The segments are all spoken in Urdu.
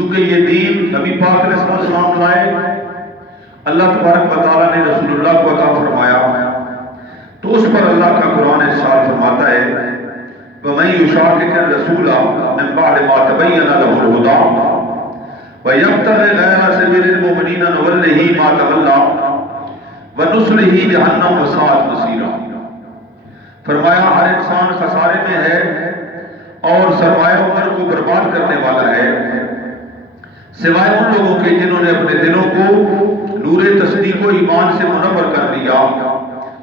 کیونکہ یہ دین نبی پاک علیہ السلام لائے، اللہ تبارک و تعالیٰ نے رسول اللہ کو عطا فرمایا، تو اس پر اللہ کا قرآن ارشاد فرماتا ہے وَمَن يُشَاقِقِ الرَّسُولَ مِن بَعْدِ مَا تَبَيَّنَ لَهُ الْهُدَىٰ وَيَبْتَغِ غَيْرَ سَبِيلِ الْمُؤْمِنِينَ نُوَلِّهِ مَا تَوَلَّىٰ وَنُصْلِهِ جَهَنَّمَ وَسَاءَتْ مَصِيرًا۔ فرمایا ہر انسان خسارے میں ہے اور سرمایہ عمر کو برباد کرنے والا ہے، سوائے ان لوگوں کے جنہوں نے اپنے دلوں کو نور تصدیق و ایمان سے منور کر لیا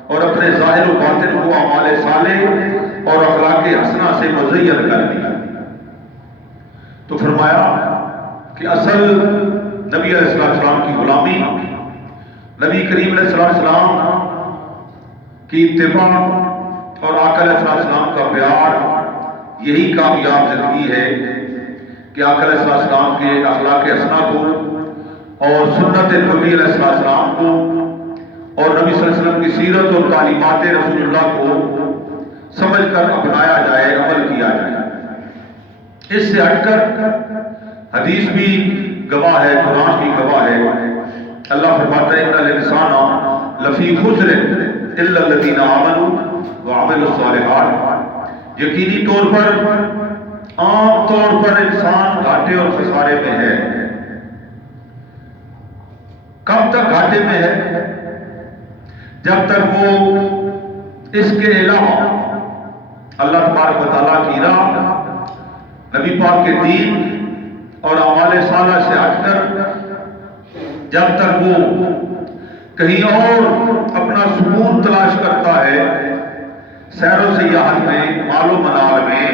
اور اپنے ظاہر و باطن کو اعمال صالح اور اخلاق حسنہ سے مزین کر دیا۔ تو فرمایا کہ اصل نبی علیہ السلام کی غلامی، نبی کریم علیہ السلام کی اتباع اور آقا علیہ السلام کا پیار، یہی کامیاب زندگی ہے کہ آقا علیہ السلام کے اخلاق حسنہ کو اور سنت نبی علیہ السلام کو اور نبی صلی اللہ علیہ وسلم کی سیرت اور تعلیمات رسول اللہ کو سمجھ کر اپنایا جائے، عمل کیا جائے۔ اس سے ہٹ کر حدیث بھی گواہ ہے، قرآن بھی گواہ ہے، اللہ فرماتا ہے ان الانسان لفی خسر الا الذین آمنوا وعملوا الصالحات، یقینی طور پر عام طور پر انسان گھاٹے اور خسارے میں ہے۔ کب تک گھاٹے میں ہے؟ جب تک وہ اس کے علاوہ اللہ تبارک و تعالیٰ کی راہ، نبی پاک کے دین اور اعمال صالحہ سے ہٹ کر جب تک وہ کہیں اور اپنا سکون تلاش کرتا ہے، سیر و سیاحت میں، مال و منال میں،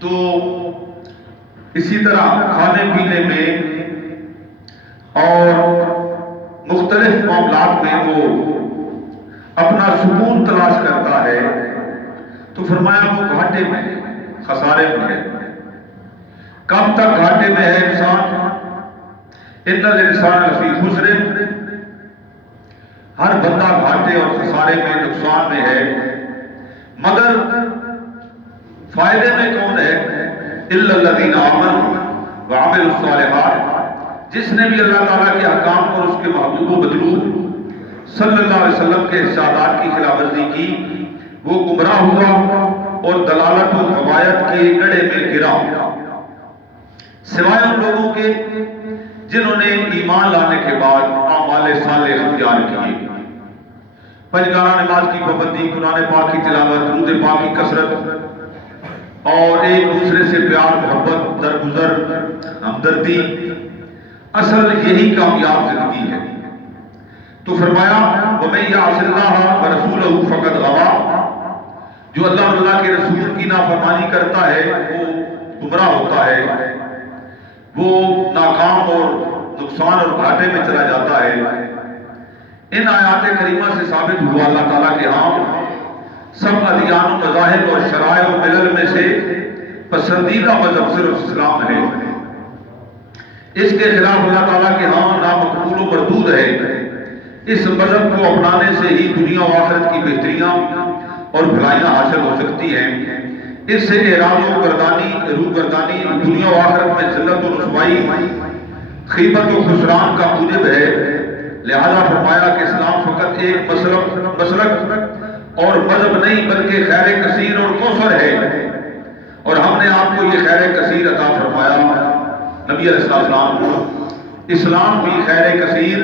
تو اسی طرح کھانے پینے میں اور مختلف معاملات میں وہ اپنا سکون تلاش کرتا ہے، تو فرمایا وہ گھاٹے میں، خسارے میں ہے۔ کب تک گھاٹے میں ہے انسان؟ ان الانسان لفی خسر، ہر بندہ گھاٹے اور خسارے میں، نقصان میں ہے، مگر فائدے میں کون ہے؟ الا الذین آمنوا وعملوا الصالحات، جس نے بھی اللہ تعالیٰ کے احکام اور اس کے محبوب و مطلوب صلی اللہ علیہ وسلم کے ارشادات کی خلاف ورزی کی، وہ گمراہ ہوا اور دلالت و غوایت کے گڑھے میں گرا، سوائے ان لوگوں کے جنہوں نے ایمان لانے کے بعد اعمال صالح اختیار کیے، پنجگانہ نماز کی پابندی، قرآن پاک کی تلاوت، درود پاک کی کثرت اور ایک دوسرے سے پیار محبت، درگزر، ہمدردی، اصل یہی کامیاب زندگی ہے۔ تو فرمایا وَمَن يَعْصِ اللَّهَ وَرَسُولَهُ فَقَدْ غَوَىٰ، جو اللہ اور اللہ کے رسول کی نافرمانی کرتا ہے وہ گمراہ ہوتا ہے، وہ ناکام اور نقصان اور گھاٹے میں چلا جاتا ہے۔ ان آیات کریمہ سے ثابت ہوا اللہ تعالیٰ کے ہاں سب ادیان و مذاہب اور شرائع و ملل میں سے پسندیدہ مذہب صرف اسلام ہے، اس کے خلاف اللہ تعالیٰ کے ہاں نامقبول و مردود ہے۔ اس مذہب کو اپنانے سے ہی دنیا و آخرت کی بہتریاں اور بھلائیاں حاصل ہو سکتی ہیں، اس سے اعراض و روگردانی دنیا و آخرت میں ذلت و رسوائی، خیبت و خسران کا موجب ہے۔ لہذا فرمایا کہ اسلام فقط ایک مسلک اور مذہب نہیں بلکہ خیر کثیر اور کوثر ہے، اور ہم نے آپ کو یہ خیر کثیر عطا فرمایا۔ نبی علیہ السلام کو اسلام بھی خیر کثیر،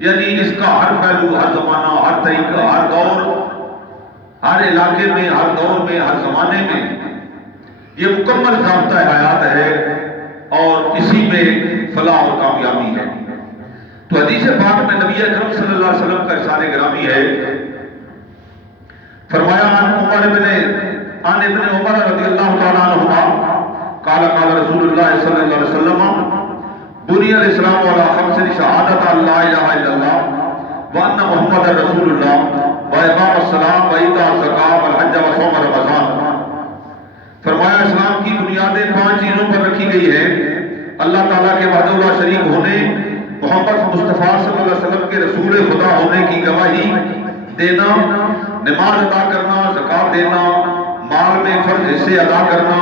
یعنی اس کا ہر پہلو، ہر زمانہ، ہر طریقہ، ہر دور، ہر علاقے میں، ہر دور میں، ہر زمانے میں یہ مکمل ضابطہ حیات ہے اور اسی میں فلاح و کامیابی ہے۔ تو حدیث پاک میں نبی اکرم صلی اللہ علیہ وسلم کا ارشاد گرامی ہے، فرمایا عن ابن عمر رضی اللہ تعالیٰ عنہما قال قال رسول اللہ صلی اللہ علیہ وسلم بنی الاسلام علی خمس شہادت ان لا الہ الا اللہ وان محمد رسول اللہ واقام الصلاۃ وایتاء الزکوٰۃ والحج وصوم رمضان۔ فرمایا اسلام کی بنیادیں 5 چیزوں پر رکھی گئی ہیں: اللہ تعالیٰ کے وحدہ لا شریک ہونے، محمد مصطفیٰ صلی اللہ علیہ وسلم کے رسول خدا ہونے کی گواہی دینا، نماز ادا کرنا، زکوٰۃ دینا، مال میں فرض حصے ادا کرنا،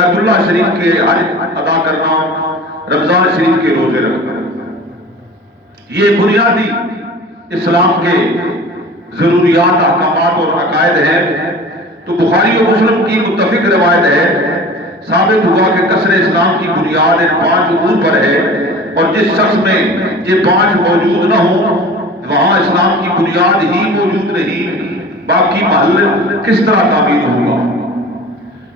بیت اللہ شریف کے حج ادا کرنا، رمضان شریف کے روزے رکھنا، یہ بنیادی اسلام کے ضروریات، احکامات اور عقائد ہیں۔ تو بخاری اور مسلم کی متفق روایت ہے، ثابت ہوا کہ قصر اسلام کی بنیاد ان 5 امور پر ہے، اور جس شخص میں یہ 5 موجود نہ ہوں وہاں اسلام کی بنیاد ہی موجود نہیں، باقی محل کس طرح تعمیر ہوگا؟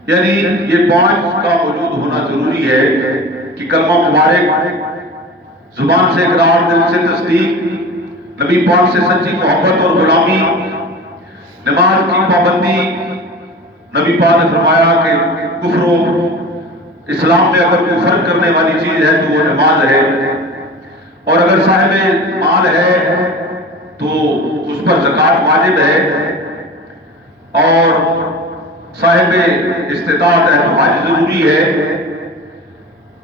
یعنی یہ 5 کا موجود ہونا ضروری ہے کہ کلمہ مبارک، زبان سے اقرار، دل سے تصدیق، نبی پاک سے سچی محبت اور غلامی، نماز کی پابندی۔ نبی پاک نے فرمایا کہ کفر و اسلام میں اگر کوئی فرق کرنے والی چیز ہے تو وہ نماز ہے، اور اگر صاحب مال ہے تو اس پر زکوٰۃ واجب ہے، اور صاحب استطاعت ہے تو حج ضروری ہے،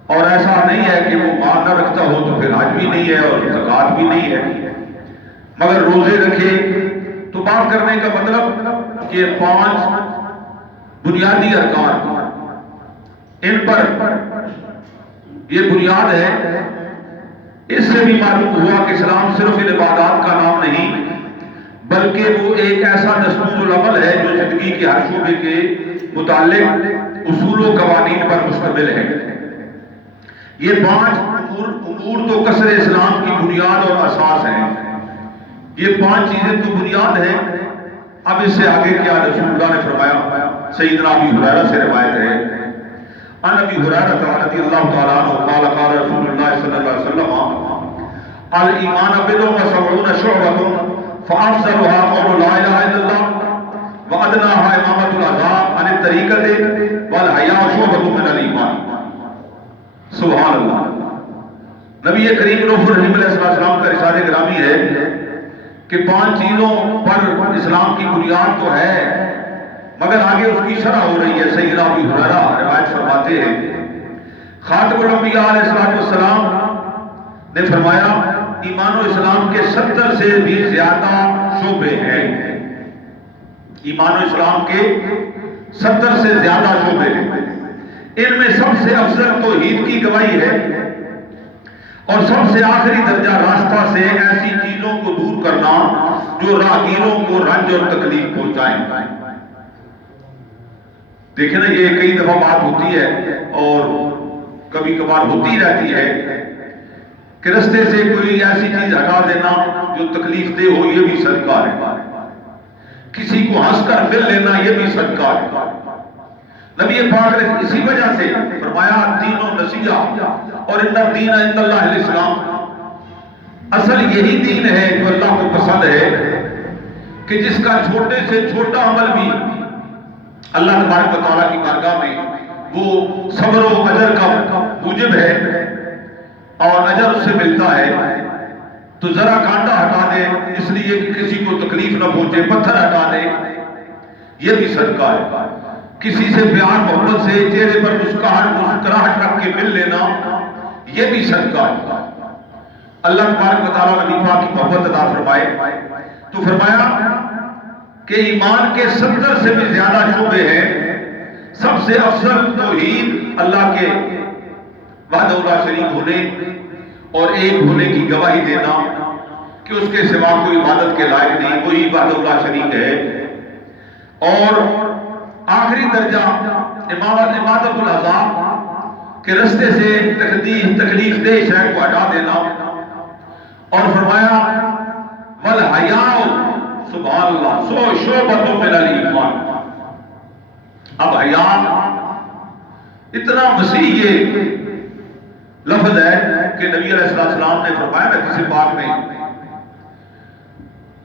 اور ایسا نہیں ہے کہ وہ مال نہ رکھتا ہو تو پھر حج بھی نہیں ہے اور زکوٰۃ بھی نہیں ہے، مگر روزے رکھے۔ تو بات کرنے کا مطلب کہ 5 بنیادی ارکان، ان پر یہ بنیاد ہے۔ اس سے بھی معلوم ہوا کہ اسلام صرف عبادات کا نام نہیں بلکہ وہ ایک ایسا دستور العمل ہے جو زندگی کے ہر شعبے کے متعلق اصول و قوانین پر مشتمل ہے۔ یہ 5 امور تو قصر اسلام کی بنیاد اور اساس ہیں۔ یہ 5 چیزیں تو بنیاد ہیں۔ اب اس سے آگے کیا رسول اللہ نے فرمایا؟ سیدنا ابی ہریرہ سے روایت ہے، ان ابی ہریرہ رضی اللہ تعالیٰ عنہ قال قال رسول اللہ صلی اللہ علیہ وسلم الایمان بضع وسبعون شعبۃ فافضلها قول لا الہ الا اللہ وادناها امامۃ الاذان عن الطریقۃ والحیاء شعبۃ من الایمان۔ سبحان اللہ۔ نبی کریم رسول اللہ علیہ السلام کا ارشاد گرامی ہے کہ 5 چیزوں پر اسلام کی بنیاد تو ہے، مگر آگے اس کی شرح ہو رہی ہے۔ سیدنا ابی ہریرہ روایت فرماتے ہیں، خاتم الانبیاء علیہ السلام نے فرمایا ایمان و اسلام کے 70 سے بھی زیادہ شعبے ہیں۔ ایمان و اسلام کے 70 سے زیادہ شعبے ہیں، ان میں سب سے افضل توحید کی گواہی ہے، اور سب سے آخری درجہ راستہ سے ایسی چیزوں کو دور کرنا جو راہگیروں کو رنج اور تکلیف پہنچائیں۔ دیکھیں نا، یہ کئی دفعہ بات ہوتی ہے اور کبھی کبھار ہوتی رہتی ہے کہ رستے سے کوئی ایسی چیز ہٹا دینا جو تکلیف دہ ہو، یہ بھی صدقہ ہے۔ کسی کو ہنس کر مل لینا، یہ بھی صدقہ ہے۔ نبی پاک نے اسی وجہ سے فرمایا دین و نصیحہ، اور ان الدین عند اللہ الاسلام، اصل یہی دین ہے جو اللہ کو پسند ہے کہ جس کا چھوٹے سے چھوٹا عمل بھی اللہ تبارک و تعالیٰ کی بارگاہ میں وہ صبر و اجر کا موجب ہے اور اجر اس سے ملتا ہے۔ تو ذرا کانٹا ہٹا دے اس لیے کہ کسی کو تکلیف نہ پہنچے، پتھر ہٹا دے، یہ بھی صدقہ ہے۔ کسی سے پیار محبت سے چہرے پر مسکراہٹ رکھ کے مل لینا، یہ بھی صدقہ ہے۔ اللہ تبارک و تعالیٰ نبی پاک کی محبت عطا فرمائے تو فرمایا کہ ایمان کے 70 سے بھی زیادہ شعبے ہیں۔ سب سے افضل توحید، اللہ کے وحدہ لا شریک ہونے اور ایک ہونے کی گواہی دینا کہ اس کے سوا کوئی عبادت کے لائق نہیں، وہی وحدہ لا شریک ہے۔ اور آخری درجہ اماطۃ الاذى، کہ رستے سے تکلیف دہ شے کو ہٹا دینا، اور فرمایا والحیاء، سبحان اللہ، شعبۃ من الایمان۔ اب حیا اتنا وسیع یہ لفظ ہے کہ نبی علیہ السلام نے فرمایا نا کسی پاک میں،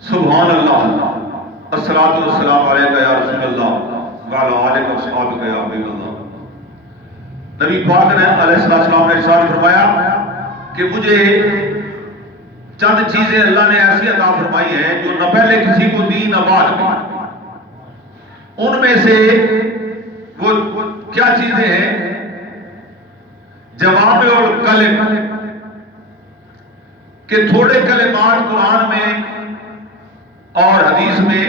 سبحان اللہ، الصلاۃ والسلام علیک یا رسول اللہ وعلی آلک واصحابک یا حبیب اللہ۔ نبی پاک نے علیہ السلام نے ارشاد فرمایا کہ مجھے چند چیزیں اللہ نے ایسی عطا فرمائی ہیں جو نہ پہلے کسی کو دی نہ بعد میں۔ ان میں سے وہ کیا چیزیں ہیں؟ جواب اور کلم، کہ تھوڑے کلمات قرآن میں اور حدیث میں،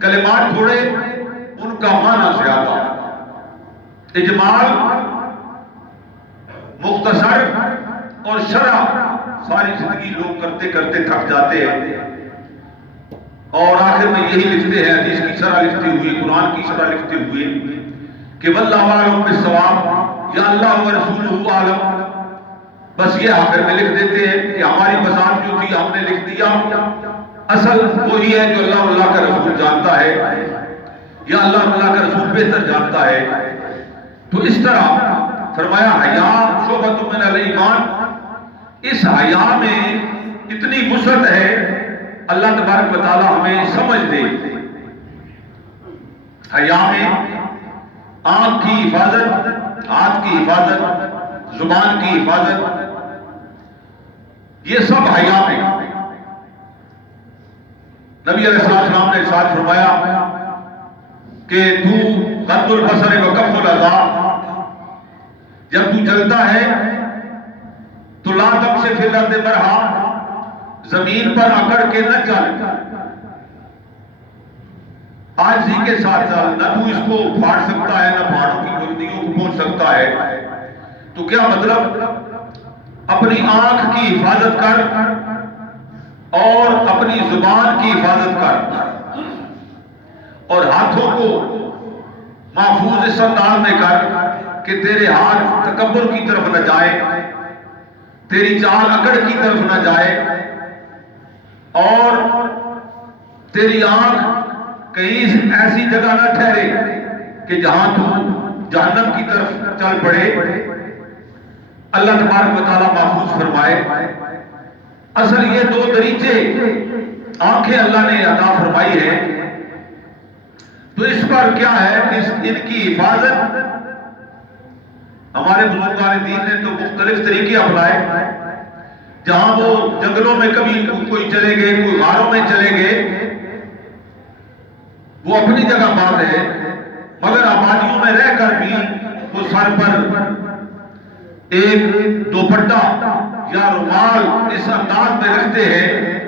کلمات تھوڑے ان کا معنی زیادہ۔ اجمال، مختصر اور شرح ساری زندگی لوگ کرتے کرتے تھک جاتے ہیں، اور آخر میں یہی لکھتے ہیں، حدیث کی شرح لکھتے ہوئے، قرآن کی شرح لکھتے ہوئے کہ واللہ اعلم بالصواب یا اللہ و رسولہ اعلم. بس یہ آخر میں لکھ دیتے ہیں کہ ہماری بساط جو تھی ہم نے لکھ دیا، اصل وہی ہے جو اللہ کا رسول جانتا ہے یا اللہ کا رسول بہتر جانتا ہے. تو اس طرح فرمایا حیا شعبۃ من الایمان، اس حیا میں اتنی وسعت ہے، اللہ تبارک و تعالی ہمیں سمجھ دے. حیا میں آنکھ کی حفاظت، ہاتھ کی حفاظت، زبان کی حفاظت، یہ سب حیا میں. نبی علیہ السلام نے ارشاد فرمایا کہ تو غض البصر و کف الاذی، جب تو چلتا ہے تو لا تمشی فی الارض مرحا، زمین پر اکڑ کے نہ چل، عاجزی کے ساتھ چل. نہ تو اس کو پھاڑ سکتا ہے، نہ پہاڑوں کی بلندیوں کو پہنچ سکتا ہے. تو کیا مطلب؟ اپنی آنکھ کی حفاظت کر اور اپنی زبان کی حفاظت کر، اور ہاتھوں کو محفوظ اس انداز میں کر کہ تیرے ہاتھ تکبر کی طرف نہ جائے، تیری چال اکڑ کی طرف نہ جائے، اور تیری آنکھ کہیں ایسی جگہ نہ ٹھہرے کہ جہاں تو جہنم کی طرف چل پڑے. اللہ تبارک و تعالیٰ محفوظ فرمائے. اصل یہ دو دریچے آنکھیں اللہ نے عطا فرمائی ہے، تو اس پر کیا ہے، ان کی حفاظت ہمارے بزرگان دین نے تو مختلف طریقے اپنائے. جہاں وہ جنگلوں میں کبھی کوئی چلے گئے، کوئی غاروں میں چلے گئے، وہ اپنی جگہ بات ہے، مگر آبادیوں میں رہ کر بھی وہ سر پر ایک دوپٹہ یا رومال اس انداز میں رکھتے ہیں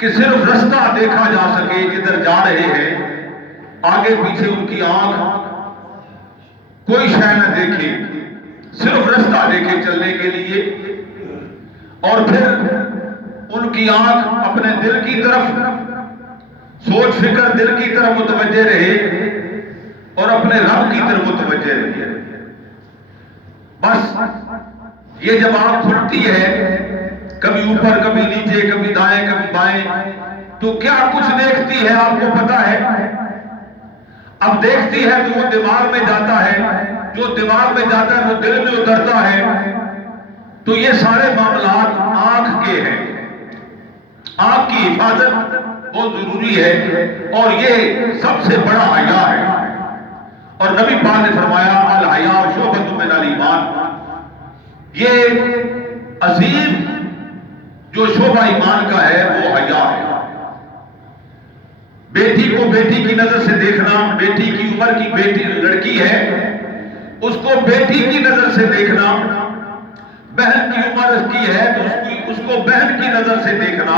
کہ صرف رستہ دیکھا جا سکے جدھر جا رہے ہیں، آگے پیچھے ان کی آنکھ کوئی شے نہ دیکھے، صرف رستہ دیکھے چلنے کے لیے. اور پھر ان کی آنکھ اپنے دل کی طرف، سوچ فکر دل کی طرف متوجہ رہے اور اپنے رب کی طرف متوجہ رہے. بس یہ جب آنکھ کھلتی ہے، کبھی اوپر کبھی نیچے، کبھی دائیں کبھی بائیں، تو کیا کچھ دیکھتی ہے آپ کو پتا ہے؟ اب دیکھتی ہے تو وہ دماغ میں جاتا ہے، جو دماغ میں جاتا ہے وہ دل میں اترتا ہے. تو یہ سارے معاملات آنکھ کے ہیں. آنکھ کی حفاظت بہت ضروری ہے، اور یہ سب سے بڑا حیا ہے. اور نبی پاک نے فرمایا الحیا شعبۃ من الایمان، یہ عظیم جو شعبہ ایمان کا ہے وہ حیا ہے. بیٹی کو بیٹی کی نظر سے دیکھنا، بیٹی کی عمر کی بیٹی لڑکی ہے اس کو بیٹی کی نظر سے دیکھنا، بہن کی عمر کی ہے تو اس کو بہن کی نظر سے دیکھنا،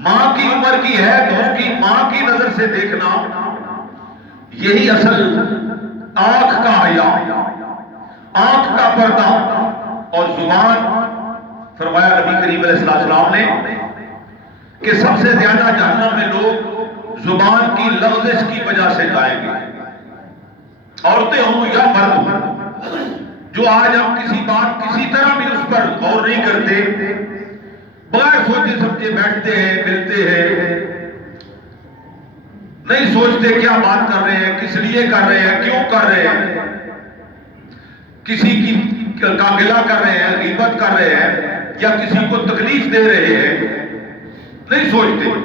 ماں کی عمر کی ہے تو اس کی ماں کی نظر سے دیکھنا، یہی اصل آنکھ کا حیا، آنکھ کا پردہ. اور زبان، فرمایا نبی کریم علیہ السلام نے کہ سب سے زیادہ جہنم میں لوگ زبان کی لغزش کی وجہ سے جائیں گے، عورتیں ہوں یا مرد ہوں. جو آج ہم کسی بات کسی طرح بھی اس پر غور نہیں کرتے، بغیر سوچے سمجھے بیٹھتے ہیں، ملتے ہیں، نہیں سوچتے کیا بات کر رہے ہیں، کس لیے کر رہے ہیں، کیوں کر رہے ہیں، کسی کی کا گلہ کر رہے ہیں، غیبت کر رہے ہیں، یا کسی کو تکلیف دے رہے ہیں، نہیں سوچتے.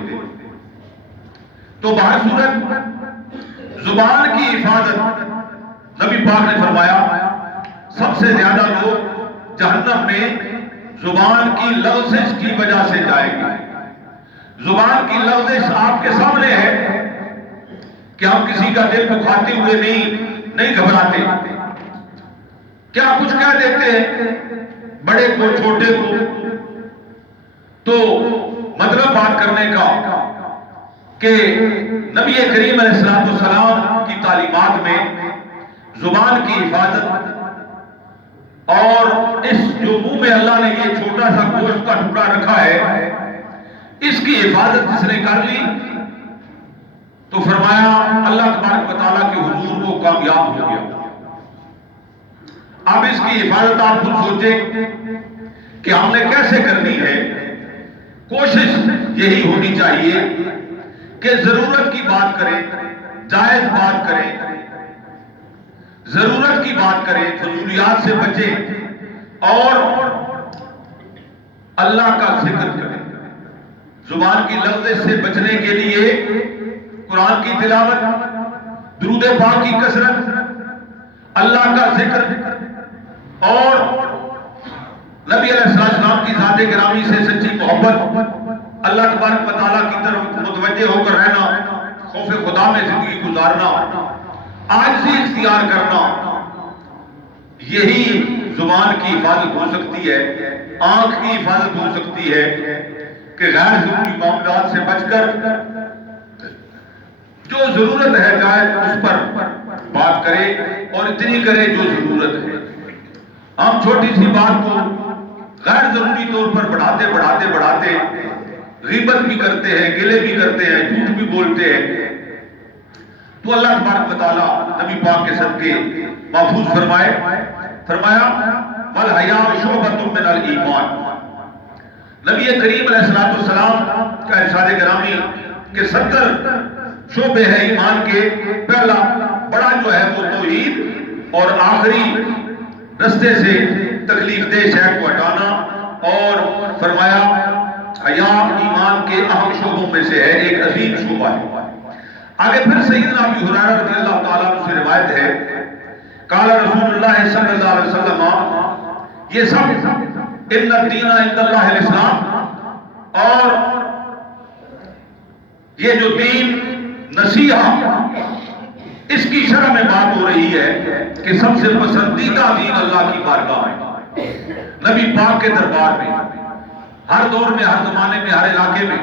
تو بہر صورت زبان کی حفاظت، نبی پاک نے فرمایا سب سے زیادہ لوگ جہنم میں زبان کی لغزش کی وجہ سے جائیں گے. زبان کی لغزش آپ کے سامنے ہے کہ ہم کسی کا دل دکھاتے ہوئے نہیں گھبراتے. کیا کچھ کہہ دیتے ہیں بڑے کو چھوٹے کو. تو مطلب بات کرنے کا کہ نبی کریم علیہ السلام کی تعلیمات میں زبان کی حفاظت، اور اس جو منہ میں اللہ نے یہ چھوٹا سا گوشت کا ٹکڑا رکھا ہے، اس کی حفاظت جس نے کر لی تو فرمایا اللہ تبارک و تعالیٰ کے حضور وہ کامیاب ہو گیا۔ اب اس کی حفاظت آپ خود سوچیں کہ ہم نے کیسے کرنی ہے۔ کوشش یہی ہونی چاہیے کہ ضرورت کی بات کریں، جائز بات کریں، ضرورت کی بات کریں، فضولیات سے بچیں اور اللہ کا ذکر کریں۔ زبان کی لغزش سے بچنے کے لیے قرآن کی تلاوت، درود پاک کی کثرت، اللہ کا ذکر اور نبی علیہ السلام کی ذات گرامی سے سچی محبت، اللہ تبارک و تعالیٰ کی طرف متوجہ ہو کر رہنا، خوف خدا میں زندگی گزارنا، عاجزی اختیار کرنا، یہی زبان کی حفاظت ہو سکتی ہے، آنکھ کی حفاظت ہو سکتی ہے کہ غیر ضروری معاملات سے بچ کر جو ضرورت ہے جائز اس پر بات کرے اور اتنی کرے جو ضرورت ہے۔ ہم چھوٹی سی بات کو غیر ضروری طور پر بڑھاتے غیبت بھی کرتے ہیں، گلے بھی کرتے ہیں، جھوٹ بھی بولتے ہیں، تو اللہ تبارک و تعالیٰ نبی پاک کے صدقے محفوظ فرمایا والحیاء شعبۃ من الایمان۔ نبی کریم علیہ السلام کا ارشاد گرامی کہ 70 شعبے ہیں ایمان کے، پہلا بڑا جو ہے وہ توحید اور آخری رستے سے تکلیف دہ شے کو ہٹانا، اور فرمایا حیا ایمان کے اہم شعبوں میں سے ہے، ایک عظیم شعبہ ہے۔ آگے پھر سیدنا ابی ہریرہ رضی اللہ تعالیٰ عنہ سے روایت ہے، قال رسول اللہ صلی اللہ علیہ وسلم، یہ سب ان الدین عند اللہ الاسلام، اور یہ جو دین نصیحہ اس کی شرح میں بات ہو رہی ہے کہ سب سے پسندیدہ دین اللہ کی بارگاہ میں، نبی پاک کے دربار میں، ہر دور میں، ہر زمانے میں، ہر علاقے میں،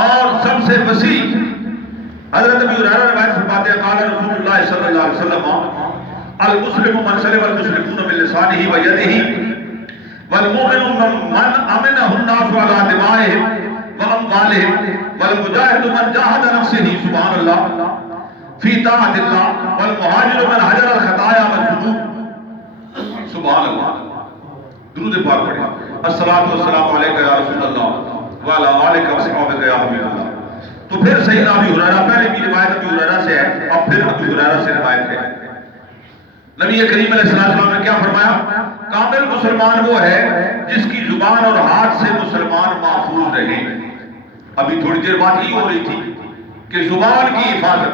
اور سب سے وسیع۔ حضرت ابی ہریرہ روایت فرماتے ہیں قال رسول اللہ صلی اللہ علیہ وسلم، المسلم من سلم المسلمون من لسانه ويده والمؤمن من امنه الناس على دمائهم واموالهم والمجاهد من جاهد نفسه سبحان الله في طاعة الله والمهاجر من هجر الخطايا والذنوب سبحان اللہ۔ درود پاک پڑھیں، الصلاۃ والسلام علیک یا رسول اللہ وعلی آلک واصحابک یا حبیب اللہ۔ تو پھر سیدنا ابی ہریرہ، پہلے بھی روایت ابی ہریرہ سے ہے، اب پھر ابی ہریرہ سے روایت ہے۔ نبی کریم علیہ السلام نے کیا فرمایا؟ کامل مسلمان وہ ہے جس کی زبان اور ہاتھ سے مسلمان محفوظ رہے۔ ابھی تھوڑی دیر بات ہی ہو رہی تھی کہ زبان کی حفاظت،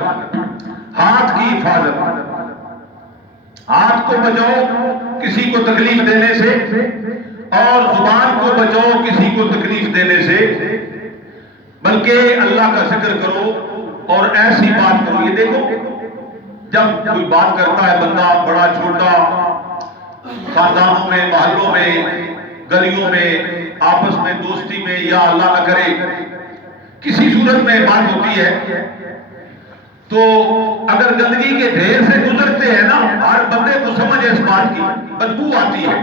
ہاتھ کی حفاظت، ہاتھ کو بچاؤ کسی کو تکلیف دینے سے، اور زبان کو بچاؤ کسی کو تکلیف دینے سے، بلکہ اللہ کا ذکر کرو اور ایسی بات کرو۔ یہ دیکھو جب کوئی بات کرتا ہے بندہ، بڑا چھوٹا، خاندانوں میں، محلوں میں، گلیوں میں، آپس میں، دوستی میں، یا اللہ نہ کرے کسی صورت میں بات ہوتی ہے، تو اگر گندگی کے ڈھیر سے گزرتے ہیں نا، ہر بندے کو سمجھ ہے اس بات کی، بدبو آتی ہے،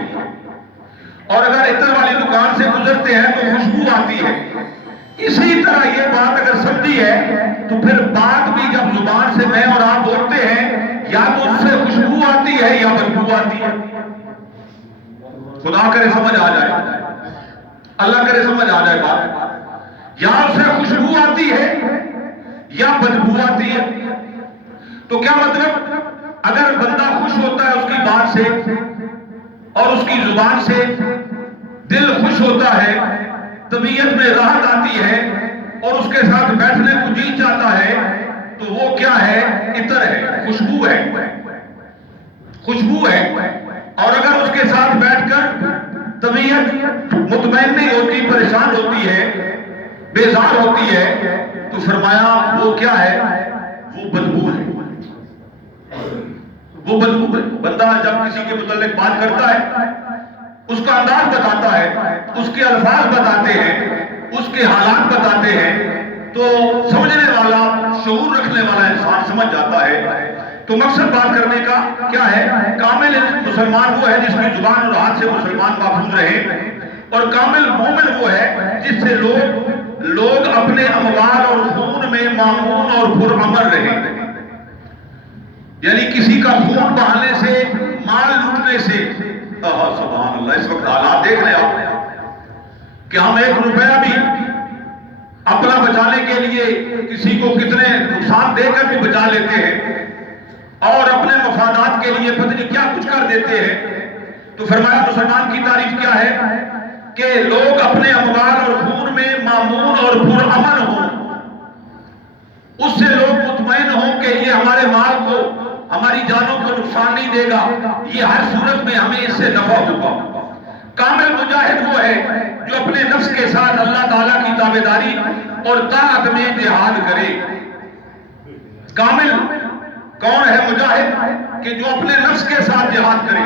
اور اگر عطر والی دکان سے گزرتے ہیں تو خوشبو آتی ہے۔ اسی طرح یہ بات اگر سمجھی ہے تو پھر بات بھی جب زبان سے میں اور آپ بولتے ہیں، یا تو اس سے خوشبو آتی ہے یا بدبو آتی ہے۔ خدا کرے سمجھ آ جائے، اللہ کرے سمجھ آ جائے بات، یا اس سے خوشبو آتی ہے یا بدبو آتی ہے۔ تو کیا مطلب؟ اگر بندہ خوش ہوتا ہے اس کی بات سے اور اس کی زبان سے، دل خوش ہوتا ہے، طبیعت میں راحت آتی ہے اور اس کے ساتھ بیٹھنے کو جی چاہتا ہے، تو وہ کیا ہے؟ عطر ہے، خوشبو ہے، خوشبو ہے۔ اور اگر اس کے ساتھ بیٹھ کر طبیعت مطمئن نہیں ہوتی، پریشان ہوتی ہے، بیزار ہوتی ہے، تو فرمایا وہ کیا ہے؟ وہ بدبو ہے، وہ بدبو ہے۔ بندہ جب کسی کے متعلق بات کرتا ہے، اس کا انداز بتاتا ہے، اس کے الفاظ بتاتے ہیں، اس کے حالات بتاتے ہیں، تو سمجھنے والا، شعور رکھنے والا انسان سمجھ جاتا ہے تو مقصد بات کرنے کا کیا ہے؟ کامل مسلمان وہ ہے جس کی زبان اور ہاتھ سے مسلمان محفوظ رہے، اور کامل مومن وہ ہے جس سے لوگ اپنے اموال اور خون میں مامون اور پرامن رہے. یعنی کسی کا خون بہانے سے، مال لوٹنے سے، سبحان اللہ، اس وقت حالات دیکھ لیں آپ کہ ہم 1 روپیہ بھی اپنا بچانے کے لیے کسی کو کتنے نقصان دے کر بھی بچا لیتے ہیں، اور اپنے مفادات کے لیے پتہ نہیں کیا کچھ کر دیتے ہیں. تو فرمایا مسلمان کی تعریف کیا ہے کہ لوگ اپنے اموال اور خون میں مامون اور پرامن ہوں، اس سے لوگ مطمئن ہوں کہ یہ ہمارے مال کو، ہماری جانوں کو نقصان نہیں دے گا، یہ ہر صورت میں ہمیں اس سے نفع ہوگا. کامل مجاہد وہ ہے جو اپنے نفس کے ساتھ اللہ تعالیٰ کی تابعداری اور طاعت میں جہاد کرے. کامل کون ہے مجاہد؟ کہ جو اپنے نفس کے ساتھ جہاد کرے،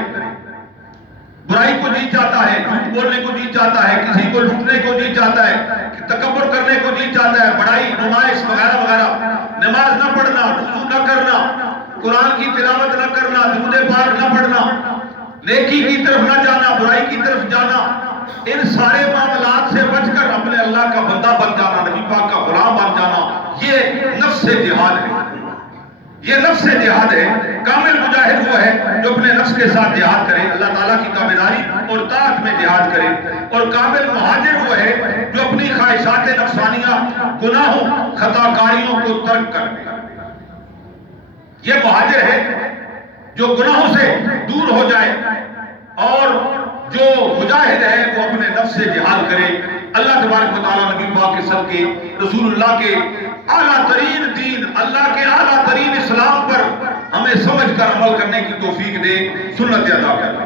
برائی کو جیت جاتا ہے، جھوٹ بولنے کو جیت جاتا ہے، کسی کو لوٹنے کو جیت جاتا ہے، تکبر کرنے کو جیت جاتا ہے، بڑائی، نمائش وغیرہ وغیرہ، نماز نہ پڑھنا، وضو نہ کرنا، قرآن کی تلاوت نہ کرنا، درود پاک نہ پڑھنا، نیکی کی طرف نہ جانا، برائی کی طرف جانا، ان سارے معاملات سے بچ کر اپنے اللہ کا بندہ بن جانا، نبی پاک کا غلام بن جانا، یہ نفس سے جہاد ہے. یہ نفس سے جہاد ہے. کامل مجاہد وہ ہے جو اپنے نفس کے ساتھ جہاد کرے، اللہ تعالیٰ کی تابعداری اور طاعت میں جہاد کرے. اور کامل مہاجر وہ ہے جو اپنی خواہشات نفسانیہ، گناہوں، خطاکاریوں کو ترک کر دے. یہ مہاجر ہے جو گناہوں سے دور ہو جائے، اور جو مجاہد ہے وہ اپنے نفس سے جہاد کرے. اللہ تبارک و تعالیٰ نبی پاک کے صدقے، رسول اللہ کے اعلیٰ ترین دین، اللہ کے اعلیٰ ترین اسلام پر ہمیں سمجھ کر عمل کرنے کی توفیق دے، سنت ادا کرنا.